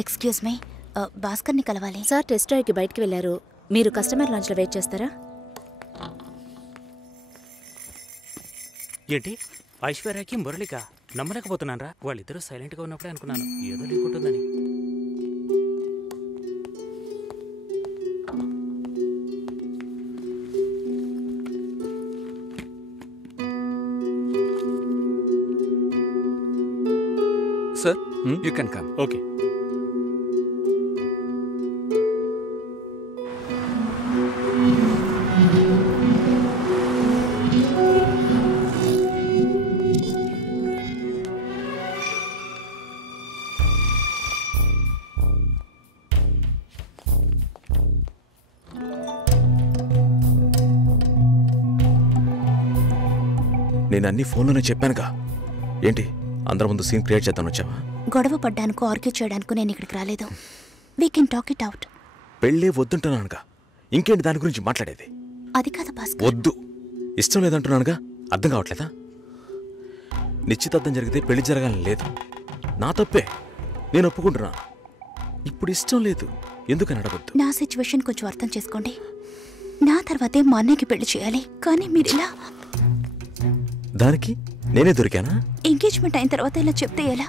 Excuse me, భాస్కర్ని కలవాలి. Sir test డ్రైవ్కి బయటికి వెళ్ళారు. మీరు కస్టమర్ లాంచ్లో వెయిట్ చేస్తారా? ఏంటి ఐశ్వర్యకి మురళిక నమ్మలేకపోతున్నానరా. వాళ్ళిద్దరూ సైలెంట్గా ఉన్నప్పుడే అనుకున్నాను ఏదో లింక్ ఉంటుందని. Sir you can come. Okay. నేను అన్ని ఫోన్లోనే చెప్పానుగా. ఏంటి అందరి ముందు సీన్ క్రియేట్ చేద్దాం వచ్చావా? గొడవ పడ్డానుకో, ఆర్గ్యూ చేయడానికి నేను ఇక్కడికి రాలేదు. We can talk it out. పెళ్ళే వద్దుంటున్నానుగా, ఇంకేంటి దాని గురించి మాట్లాడేది? అది కాదు భాస్కర్. వద్దు, ఇష్టం లేదంటున్నానుగా. అర్థం కావట్లేదా? నిశ్చితార్థం జరిగితే పెళ్లి జరగాలని లేదు, నా తప్పే, నేను ఒప్పుకుంటున్నా. ఇప్పుడు ఇష్టం లేదు, ఎందుకని అడగొద్దు. నా సిచ్యువేషన్ కొంచెం అర్థం చేసుకోండి. నా తర్వాతే మా అన్నయ్యకి పెళ్లి చేయాలి, కానీ మీరు ఇలా. దానికి నేనే దొరికానా? ఎంగేజ్మెంట్ అయిన తర్వాత ఇలా చెప్తే ఎలా?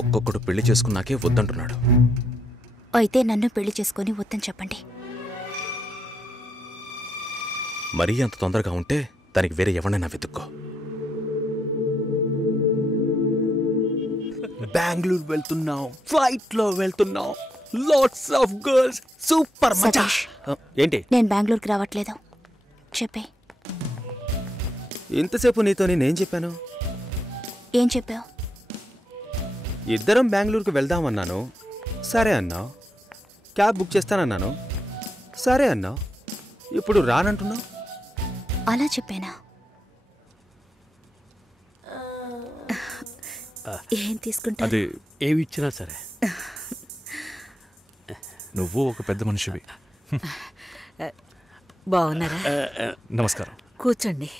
ఒక్కొక్కడు పెళ్లి చేసుకున్నాకే వద్దంటున్నాడు. అయితే నన్ను పెళ్లి చేసుకొని వద్దని చెప్పండి. మరీ అంత తొందరగా ఉంటే దానికి వేరే ఎవరైనా వెతుక్కో. బెంగళూరు వెళ్తున్నాం, ఫ్లైట్ లో వెళ్తున్నాం, లాట్స్ ఆఫ్ గర్ల్స్, సూపర్ మచా. ఏంటి? నేను బెంగళూరుకి రావట్లేదు. చెప్పే. ఇంతసేపు నీతో నేనేం చెప్పాను? ఏం చెప్పావు? ఇద్దరం బెంగళూరుకు వెళ్దామన్నాను, సరే అన్నావు. క్యాబ్ బుక్ చేస్తానన్నాను, సరే అన్నావు. ఇప్పుడు రానంటున్నావు. అలా చెప్పానా? ఏం తీసుకుంటా? అది ఏమి ఇచ్చినా సరే. నువ్వు ఒక పెద్ద మనిషివి. బాగున్నారా? నమస్కారం. కూర్చోండి.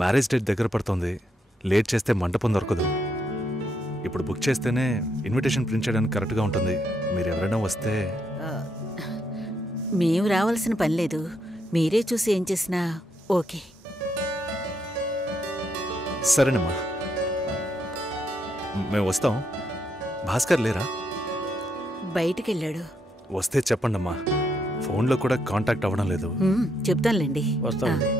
మ్యారేజ్ డేట్ దగ్గర పడుతోంది, లేట్ చేస్తే మంటపం దొరకదు. ఇప్పుడు బుక్ చేస్తేనే ఇన్విటేషన్ ప్రింట్ చేయడానికి కరెక్ట్గా ఉంటుంది. మీరు ఎవరైనా వస్తే. మేము రావాల్సిన పని లేదు, మీరే చూసి ఏం చేసినా ఓకే. సరేనమ్మా, మేము వస్తాం. భాస్కర్ లేరా? బయటికెళ్ళాడు. వస్తే చెప్పండమ్మా, ఫోన్లో కూడా కాంటాక్ట్ అవ్వడం లేదు. చెప్తానులేండి. వస్తామండి.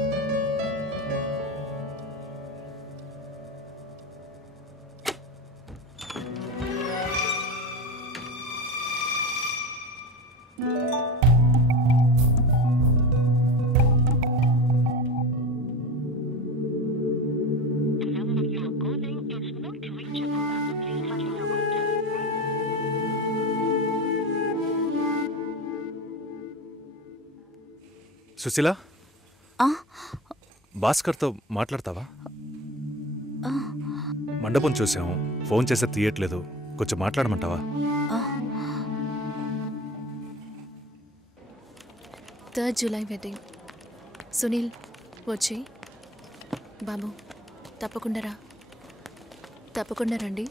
సుశీల, భాస్కర్తో మాట్లాడతావా? మండపం చూసాం, ఫోన్ చేస్తే తీయట్లేదు, కొంచెం మాట్లాడమంటావా? 3rd July wedding. సునీల్ వచ్చి. బాబు తప్పకుండా రండి.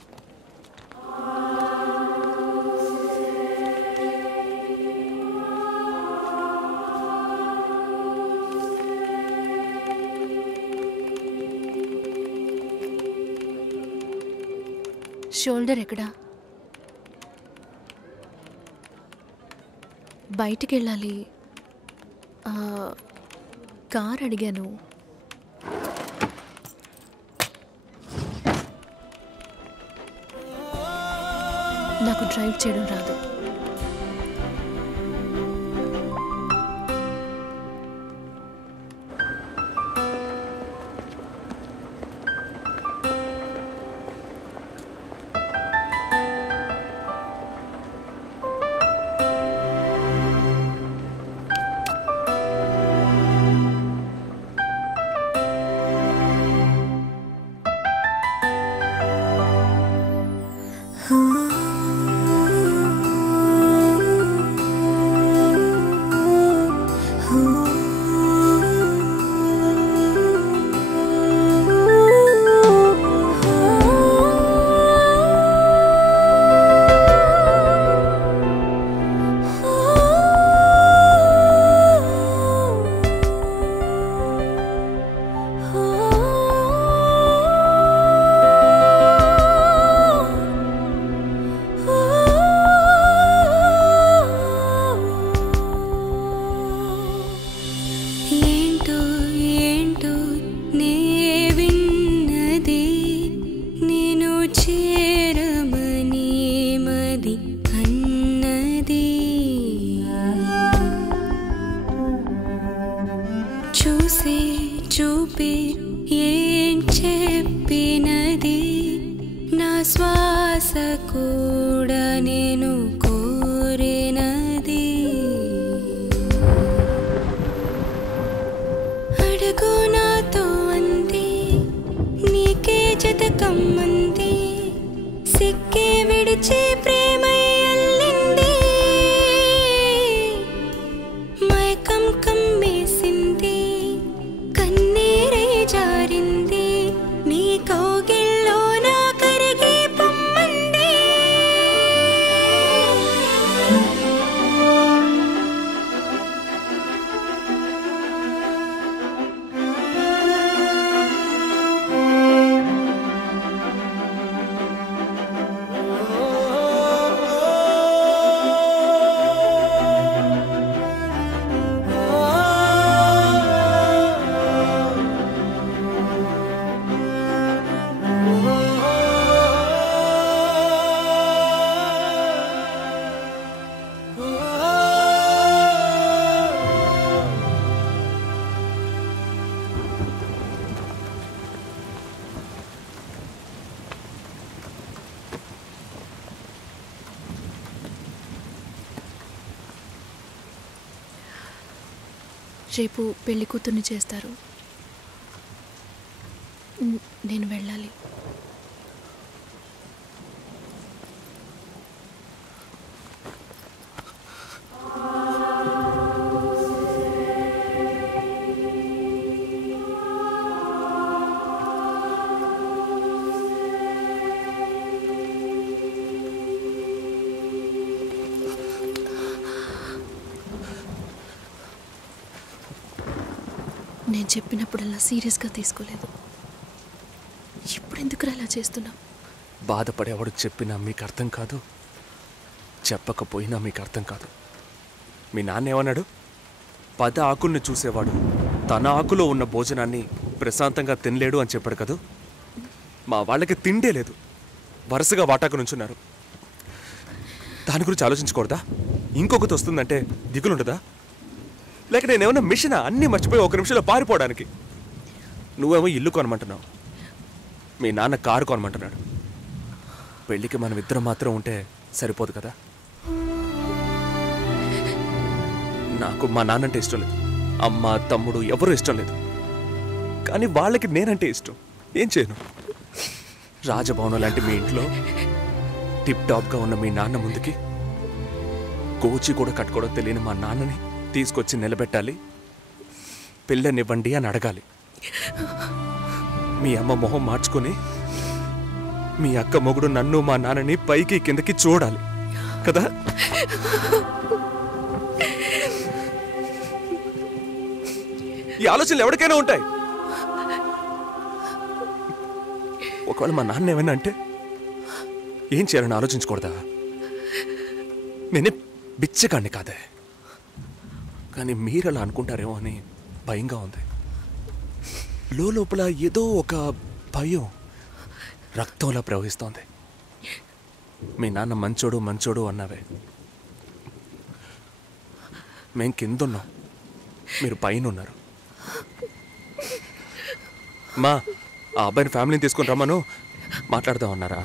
షోల్డర్ ఎక్కడా? బయటికి వెళ్ళాలి. కార్ అడిగాను. నాకు డ్రైవ్ చేయడం రాదు. చూపి ఏం చెప్పినది నా శ్వాస కూడా నేను కోరినది అడుగు నాతో అంది నీకే జతకమ్మంది సిక్కే విడిచి ప్రేమై అల్లింది మైకం కమ్మేసింది కన్నీరై జారింది నీ కౌగిల్లో నా కరిగి పొమ్మంది రేపు పెళ్లి కూతుర్ని చేస్తారు. నేను వెళ్ళాలి. నేను చెప్పినప్పుడల్లా సీరియస్గా తీసుకోలేదు. ఇప్పుడు ఎందుకు అలా చేస్తున్నా? బాధపడేవాడు చెప్పినా మీకు అర్థం కాదు, చెప్పకపోయినా మీకు అర్థం కాదు. మీ నాన్న ఏమన్నాడు? 10 ఆకుల్ని చూసేవాడు తన ఆకులో ఉన్న భోజనాన్ని ప్రశాంతంగా తినలేడు అని చెప్పాడు కదా. మా వాళ్ళకి తిండే లేదు, వరుసగా వాటాకు నుంచున్నారు. దాని గురించి ఆలోచించకూడదా? ఇంకొకటి వస్తుందంటే దిగులుండదా? లేక నేనేమన్నా మిషనా అన్నీ మర్చిపోయి 1 నిమిషంలో పారిపోవడానికి? నువ్వేమో ఇల్లు కొనమంటున్నావు, మీ నాన్న కారు కొనమంటున్నాడు. పెళ్ళికి మనం ఇద్దరం మాత్రం ఉంటే సరిపోదు కదా. నాకు మా నాన్నంటే ఇష్టం లేదు, అమ్మ తమ్ముడు ఎవరూ ఇష్టం లేదు. కానీ వాళ్ళకి నేనంటే ఇష్టం. ఏం చేయను? రాజభవనం లాంటి మీ ఇంట్లో టిప్ టాప్గా ఉన్న మీ నాన్న ముందుకి కోచి కూడా కట్టుకోవడం తెలియని మా నాన్నని తీసుకొచ్చి నిలబెట్టాలి. పిల్లనివ్వండి అని అడగాలి. మీ అమ్మ మొహం మార్చుకొని మీ అక్క మొగుడు నన్ను మా నాన్నని పైకి కిందకి చూడాలి కదా. ఈ ఆలోచనలు ఎవరికైనా ఉంటాయి. ఒకవేళ మా నాన్న ఏమైనా అంటే ఏం చేయాలని ఆలోచించకూడదా? నేనే బిచ్చగాడిని కాదే, కానీ మీరు అలా అనుకుంటారేమో అని భయంగా ఉంది. లోపల ఏదో ఒక భయం రక్తంలా ప్రవహిస్తోంది. మీ నాన్న మంచోడు మంచోడు అన్నావే, మేం కిందున్నాం, మీరు పైన ఉన్నారు. మా ఆ అబ్బాయిని ఫ్యామిలీని తీసుకుని రమ్మను, మాట్లాడదామన్నారా?